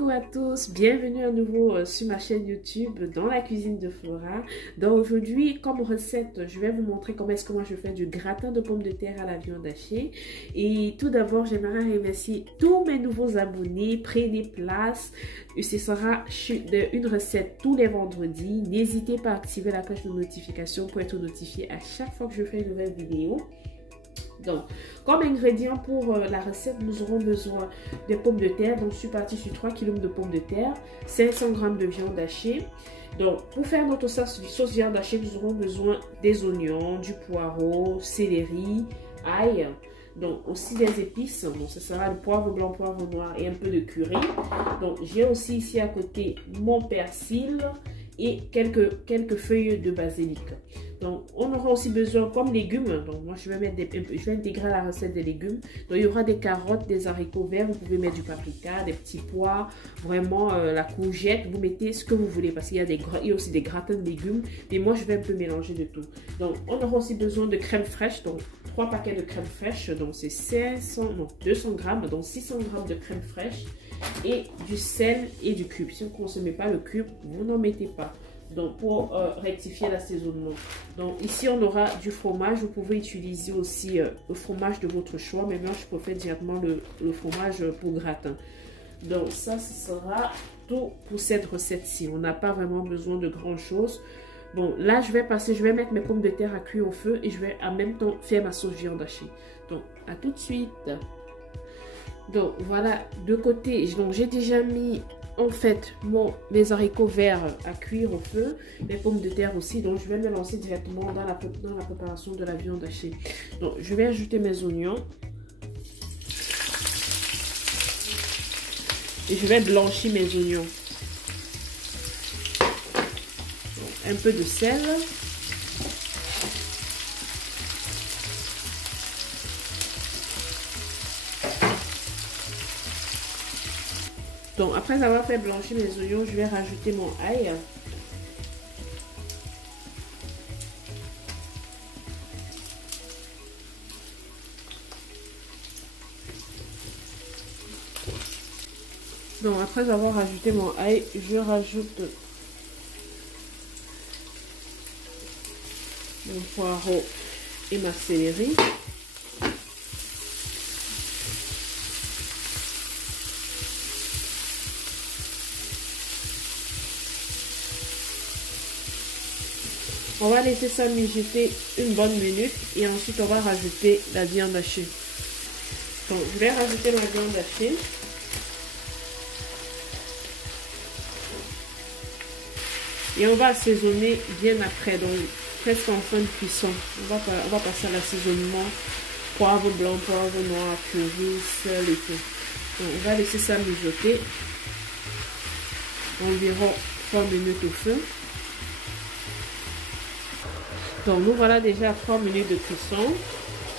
Coucou à tous, bienvenue à nouveau sur ma chaîne YouTube dans la cuisine de Flora. Donc aujourd'hui, comme recette, je vais vous montrer comment est-ce que moi je fais du gratin de pommes de terre à la viande hachée. Et tout d'abord, j'aimerais remercier tous mes nouveaux abonnés. Prenez place, ce sera une recette tous les vendredis. N'hésitez pas à activer la cloche de notification pour être notifié à chaque fois que je fais une nouvelle vidéo. Donc, comme ingrédient pour la recette, nous aurons besoin de pommes de terre. Donc, je suis partie sur 3 kg de pommes de terre, 500 g de viande hachée. Donc, pour faire notre sauce viande hachée, nous aurons besoin des oignons, du poireau, céleri, ail. Donc, aussi des épices. Donc, ce sera le poivre blanc, poivre noir et un peu de curry. Donc, j'ai aussi ici à côté mon persil et quelques feuilles de basilic. Donc, on aura aussi besoin comme légumes. Donc, moi, je vais intégrer à la recette des légumes. Donc, il y aura des carottes, des haricots verts. Vous pouvez mettre du paprika, des petits pois, vraiment la courgette. Vous mettez ce que vous voulez parce qu'il y a aussi des gratins de légumes. Mais moi, je vais un peu mélanger de tout. Donc, on aura aussi besoin de crème fraîche. Donc, 3 paquets de crème fraîche. Donc, c'est 200 g. Donc, 600 g de crème fraîche. Et du sel et du cube. Si vous ne consommez pas le cube, vous n'en mettez pas. Donc, pour rectifier l'assaisonnement. Donc, ici, on aura du fromage. Vous pouvez utiliser aussi le fromage de votre choix. Mais moi, je préfère directement le fromage pour gratin. Donc, ça, ce sera tout pour cette recette-ci. On n'a pas vraiment besoin de grand-chose. Bon, là, je vais mettre mes pommes de terre à cuire au feu. Et je vais en même temps faire ma sauce viande hachée. Donc, à tout de suite. Donc, voilà, de côté. Donc, j'ai déjà mis... En fait, mes haricots verts à cuire au feu, mes pommes de terre aussi. Donc, je vais me lancer directement dans la préparation de la viande hachée. Donc, je vais ajouter mes oignons. Et je vais blanchir mes oignons. Donc, un peu de sel. Donc, après avoir fait blanchir mes oignons, je vais rajouter mon ail. Donc, après avoir rajouté mon ail, je rajoute mon poireau et ma céleri. On va laisser ça mijoter une bonne minute et ensuite on va rajouter la viande hachée. Donc je vais rajouter ma viande hachée. Et on va assaisonner bien après, donc presque en fin de cuisson. On va passer à l'assaisonnement. Poivre blanc, poivre noir, curry, sel et tout. Donc on va laisser ça mijoter environ 3 minutes au feu. Donc nous voilà déjà à 3 minutes de cuisson.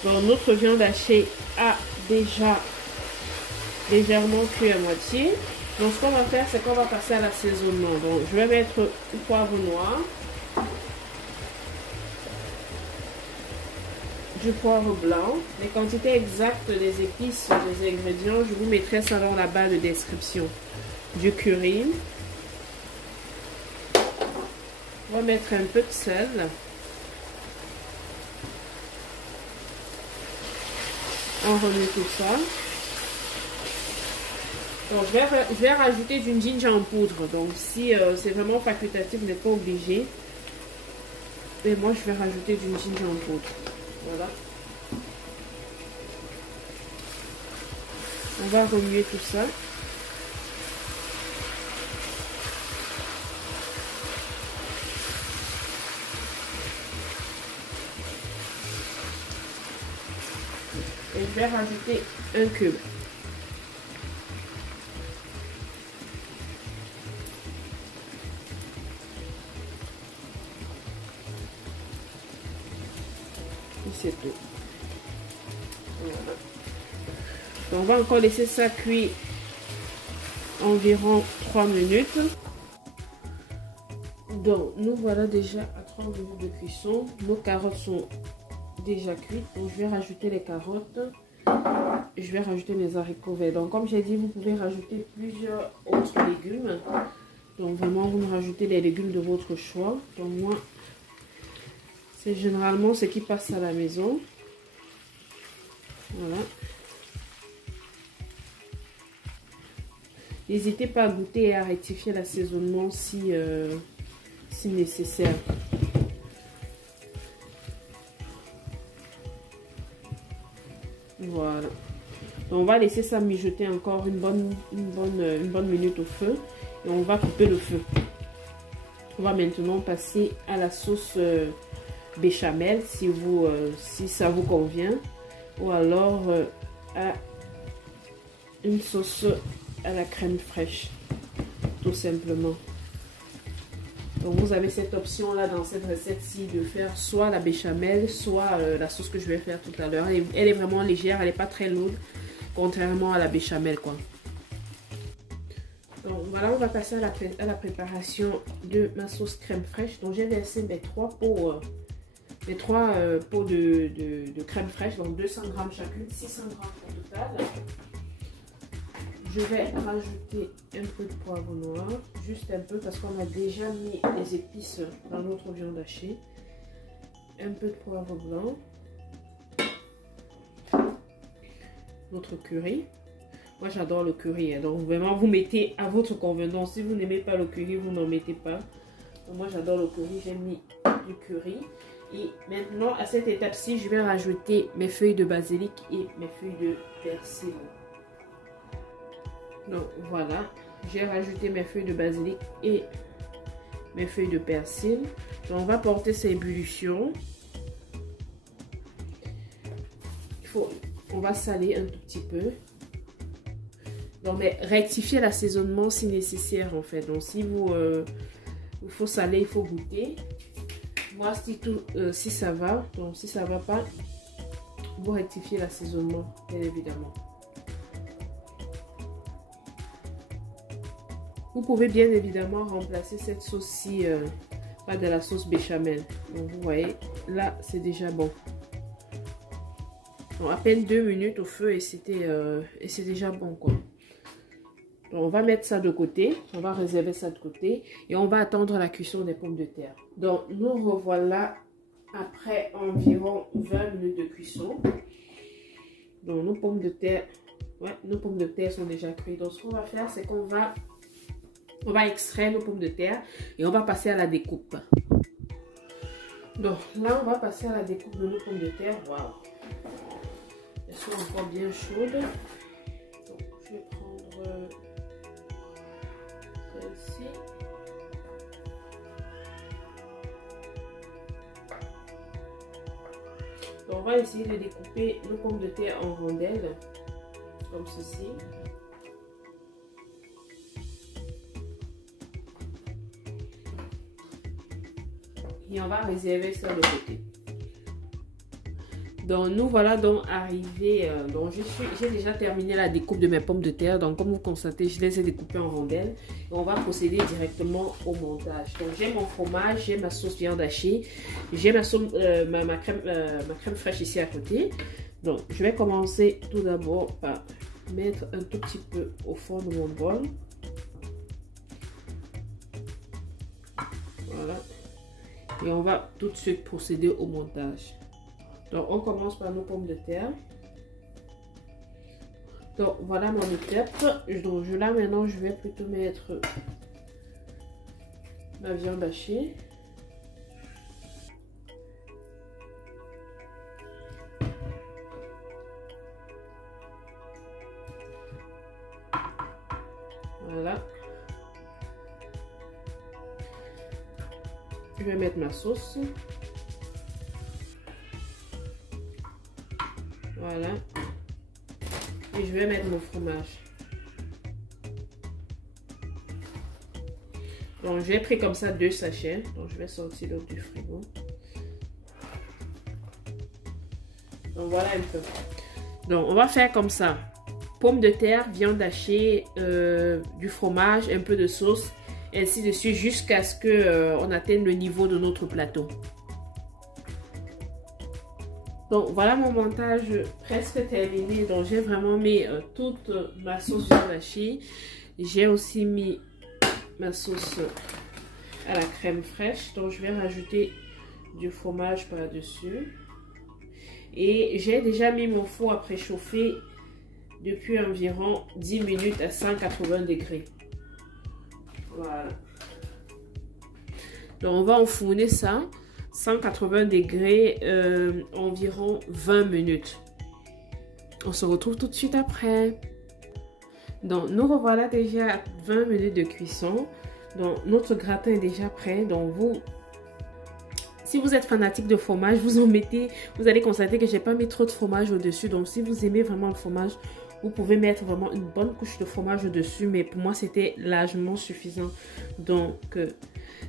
Donc notre viande hachée a déjà légèrement cuit à moitié. Donc ce qu'on va faire, c'est qu'on va passer à l'assaisonnement. Donc je vais mettre du poivre noir, du poivre blanc, les quantités exactes des épices, des ingrédients, je vous mettrai ça dans la barre de description. Du curry. On va mettre un peu de sel. On remet tout ça. Donc, je vais rajouter du ginger en poudre. Donc, si c'est vraiment facultatif, vous n'êtes pas obligé. Et moi, je vais rajouter du ginger en poudre. Voilà. On va remuer tout ça. Et je vais rajouter un cube. Et c'est tout. Voilà. Donc, on va encore laisser ça cuire environ 3 minutes. Donc, nous voilà déjà à 3 minutes de cuisson. Nos carottes sont déjà cuites. Donc, je vais rajouter les carottes. je vais rajouter mes haricots verts. Donc comme j'ai dit, vous pouvez rajouter plusieurs autres légumes. Donc vraiment, vous me rajoutez les légumes de votre choix. Donc moi, c'est généralement ce qui passe à la maison. Voilà. N'hésitez pas à goûter et à rectifier l'assaisonnement si nécessaire. Voilà. Donc, on va laisser ça mijoter encore une bonne minute au feu. Et on va couper le feu. On va maintenant passer à la sauce béchamel si ça vous convient. Ou alors à une sauce à la crème fraîche. Tout simplement. Donc vous avez cette option là dans cette recette-ci de faire soit la béchamel, soit la sauce que je vais faire tout à l'heure. Elle est vraiment légère, elle n'est pas très lourde, contrairement à la béchamel quoi. Donc voilà, on va passer à la préparation de ma sauce crème fraîche. Donc j'ai versé mes trois pots de crème fraîche, donc 200 g chacune, 600 g au total. Je vais rajouter un peu de poivre noir, juste un peu parce qu'on a déjà mis les épices dans notre viande hachée. Un peu de poivre blanc. Notre curry. Moi j'adore le curry, hein, donc vraiment vous mettez à votre convenance. Si vous n'aimez pas le curry, vous n'en mettez pas. Donc, moi j'adore le curry, j'ai mis du curry. Et maintenant à cette étape-ci, je vais rajouter mes feuilles de basilic et mes feuilles de persil. Donc voilà, j'ai rajouté mes feuilles de basilic et mes feuilles de persil. Donc on va porter ces ébullitions. On va saler un tout petit peu. Donc mais rectifier l'assaisonnement si nécessaire en fait. Donc si il faut saler, il faut goûter. Moi si ça va, donc si ça va pas, vous rectifiez l'assaisonnement bien évidemment. Vous pouvez bien évidemment remplacer cette sauce-ci par de la sauce béchamel. Donc vous voyez, là c'est déjà bon. Donc, à peine 2 minutes au feu et c'est déjà bon quoi. Donc on va mettre ça de côté, on va réserver ça de côté et on va attendre la cuisson des pommes de terre. Donc nous revoilà après environ 20 minutes de cuisson. Donc nos pommes de terre sont déjà cuites. Donc ce qu'on va faire, c'est qu'on va extraire nos pommes de terre et on va passer à la découpe. Donc là, on va passer à la découpe de nos pommes de terre. Waouh! Elles sont encore bien chaudes. Donc, je vais prendre celle-ci. Donc, on va essayer de découper nos pommes de terre en rondelles, comme ceci. Et on va réserver ça de côté. Donc nous voilà donc arrivés. Donc j'ai déjà terminé la découpe de mes pommes de terre. Donc comme vous constatez, je les ai découpées en rondelles. Et on va procéder directement au montage. Donc j'ai mon fromage, j'ai ma sauce viande hachée, j'ai ma crème fraîche ici à côté. Donc je vais commencer tout d'abord par mettre un tout petit peu au fond de mon bol. Voilà. Et on va tout de suite procéder au montage. Donc on commence par nos pommes de terre. Donc voilà mon étape. Donc là maintenant je vais plutôt mettre ma viande hachée. Voilà. Je vais mettre ma sauce. Voilà. Et je vais mettre mon fromage. Donc j'ai pris comme ça 2 sachets. Donc je vais sortir l'autre du frigo. Donc voilà un peu. Donc on va faire comme ça. Pommes de terre, viande hachée, du fromage, un peu de sauce. Ainsi de suite jusqu'à ce qu'on atteigne le niveau de notre plateau. Donc voilà mon montage presque terminé. Donc j'ai vraiment mis toute ma sauce viande hachée. J'ai aussi mis ma sauce à la crème fraîche. Donc je vais rajouter du fromage par-dessus. Et j'ai déjà mis mon four à préchauffer depuis environ 10 minutes à 180 degrés. Voilà. Donc on va enfourner ça 180 degrés environ 20 minutes. On se retrouve tout de suite après. Donc nous revoilà déjà à 20 minutes de cuisson. Donc notre gratin est déjà prêt. Donc si vous êtes fanatique de fromage, vous en mettez, vous allez constater que j'ai pas mis trop de fromage au-dessus. Donc si vous aimez vraiment le fromage, vous pouvez mettre vraiment une bonne couche de fromage au-dessus. Mais pour moi, c'était largement suffisant. Donc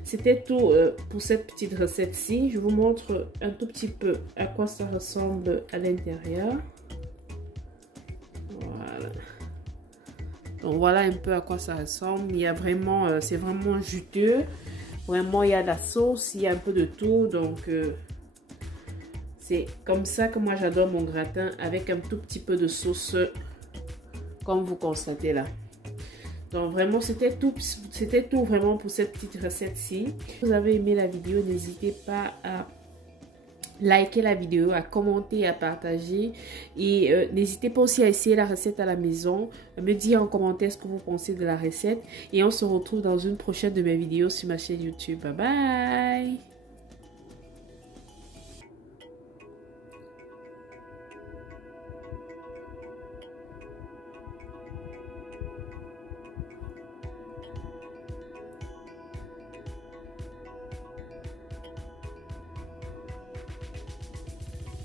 c'était tout pour cette petite recette-ci. Je vous montre un tout petit peu à quoi ça ressemble à l'intérieur. Voilà. Donc voilà un peu à quoi ça ressemble. Il y a vraiment, c'est vraiment juteux. Vraiment, il y a de la sauce, il y a un peu de tout. Donc c'est comme ça que moi j'adore mon gratin, avec un tout petit peu de sauce, comme vous constatez là. Donc vraiment c'était tout vraiment pour cette petite recette-ci. Si vous avez aimé la vidéo, n'hésitez pas à liker la vidéo, à commenter, à partager. Et n'hésitez pas aussi à essayer la recette à la maison. Me dire en commentaire ce que vous pensez de la recette. Et on se retrouve dans une prochaine de mes vidéos sur ma chaîne YouTube. Bye bye!